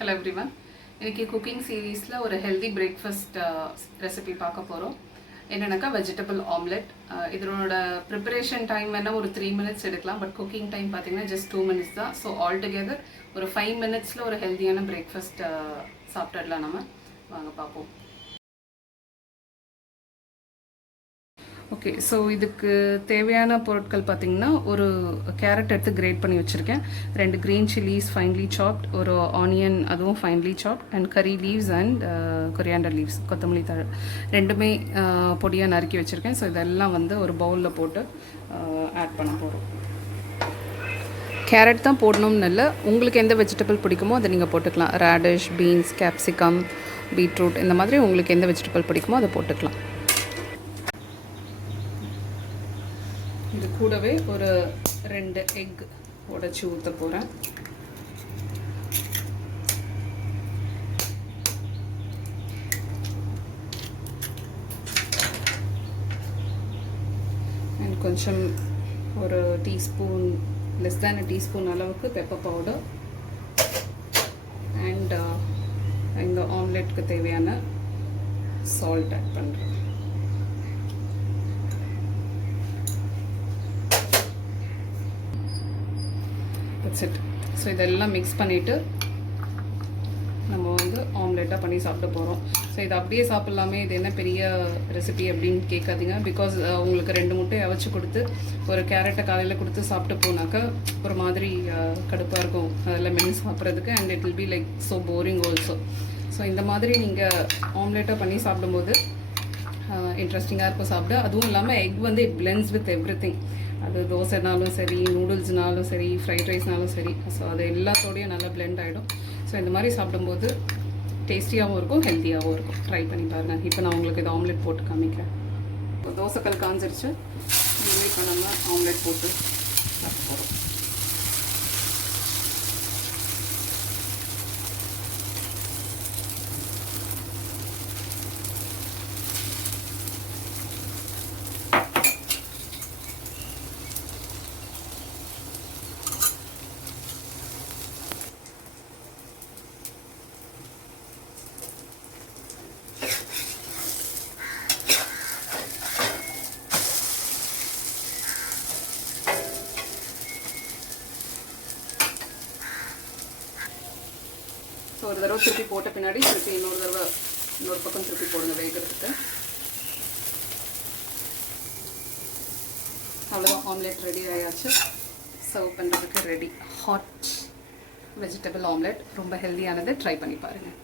Hello everyone. இன்னைக்கு cooking சீரீஸ்ல ஒரு ஹெல்தி பிரேக்ஃபாஸ்ட் ரெசிபி பார்க்க போறோம். என்னன்னாக்கா வெஜிடபிள் ஆம்லெட். இதனோட ப்ரிப்பரேஷன் டைம் வேணா ஒரு 3 minutes எடுக்கலாம், பட் குக்கிங் டைம் பார்த்தீங்கன்னா ஜஸ்ட் 2 minutes தான். ஸோ ஆல் டுகெதர் ஒரு 5 minutesல ஒரு ஹெல்தியான பிரேக்ஃபாஸ்ட் சாப்பிட்டுடலாம். நம்ம வாங்க பார்ப்போம். ஓகே, ஸோ இதுக்கு தேவையான பொருட்கள் பார்த்திங்கன்னா ஒரு கேரட் எடுத்து கிரேட் பண்ணி வச்சுருக்கேன், 2 க்ரீன் சில்லிஸ் ஃபைன்லி சாப்ட், ஒரு ஆனியன் அதுவும் ஃபைன்லி சாப்ட், அண்ட் கறி லீவ்ஸ் அண்ட் கொரியாண்டர் லீவ்ஸ், கொத்தமல்லி தழை ரெண்டுமே பொடியாக நறுக்கி வச்சுருக்கேன். ஸோ இதெல்லாம் வந்து ஒரு பவுலில் போட்டு ஆட் பண்ண போகிறோம். கேரட் தான் போடணும்னு இல்லை, உங்களுக்கு எந்த வெஜிடபிள் பிடிக்குமோ அதை நீங்கள் போட்டுக்கலாம். ரேடிஷ், பீன்ஸ், கேப்சிகம், பீட்ரூட், இந்த மாதிரி உங்களுக்கு எந்த வெஜிடபிள் பிடிக்குமோ அதை போட்டுக்கலாம். இது கூடவே ஒரு 2 எக் உடைச்சி ஊற்ற போகிறேன். அண்ட் கொஞ்சம் ஒரு டீஸ்பூன், லெஸ் தேன் டீஸ்பூன் அளவுக்கு பெப்பர் பவுடர், அண்ட் இந்த ஆம்லெட்டுக்கு தேவையான சால்ட் ஆட் பண்ணுறேன். That's it. ஸோ இதெல்லாம் மிக்ஸ் பண்ணிவிட்டு நம்ம வந்து ஆம்லெட்டாக பண்ணி சாப்பிட போகிறோம். ஸோ இது அப்படியே சாப்பிட்லாமே, இது என்ன பெரிய ரெசிபி அப்படின்னு கேட்காதீங்க. பிகாஸ் உங்களுக்கு 2 முட்டையை அவிச்சு கொடுத்து ஒரு கேரட்டை காலையில் கொடுத்து சாப்பிட்டு போனாக்கா ஒரு மாதிரி கடுப்பாக இருக்கும் அதில் மென்று சாப்பிட்றதுக்கு, and it will be like so boring also. So இந்த மாதிரி நீங்கள் ஆம்லெட்டாக பண்ணி சாப்பிடும்போது இன்ட்ரெஸ்டிங்காக இருக்கும் சாப்பிட. அதுவும் இல்லாமல் எக் வந்து இட் பிளெண்ட்ஸ் வித் எவ்ரிதிங். அது தோசைனாலும் சரி, நூடுல்ஸ்னாலும் சரி, ஃப்ரைட் ரைஸ்னாலும் சரி, ஸோ அது எல்லாத்தோடையும் நல்லா பிளெண்ட் ஆகிடும். ஸோ இந்த மாதிரி சாப்பிடும்போது டேஸ்டியாகவும் இருக்கும், ஹெல்த்தியாகவும் இருக்கும். ட்ரை பண்ணி பாருங்கள். இப்போ நான் உங்களுக்கு இது ஆம்லெட் போட்டு காமிக்கிறேன். இப்போ தோசைக்கல் காஞ்சிருச்சு. இனிமேல் இப்போ நம்ம ஆம்லெட் போட்டு சாப்பிட போகிறோம். ஸோ ஒரு தடவை திருப்பி போட்ட பின்னாடி திருப்பி இன்னொரு பக்கம் திருப்பி போடுங்க வேகிறதுக்கு. அவ்வளோதான், ஆம்லெட் ரெடி ஆயாச்சு. சர்வ் பண்ணுறதுக்கு ரெடி. ஹாட் வெஜிடபிள் ஆம்லெட் ரொம்ப ஹெல்தியானது. ட்ரை பண்ணி பாருங்கள்.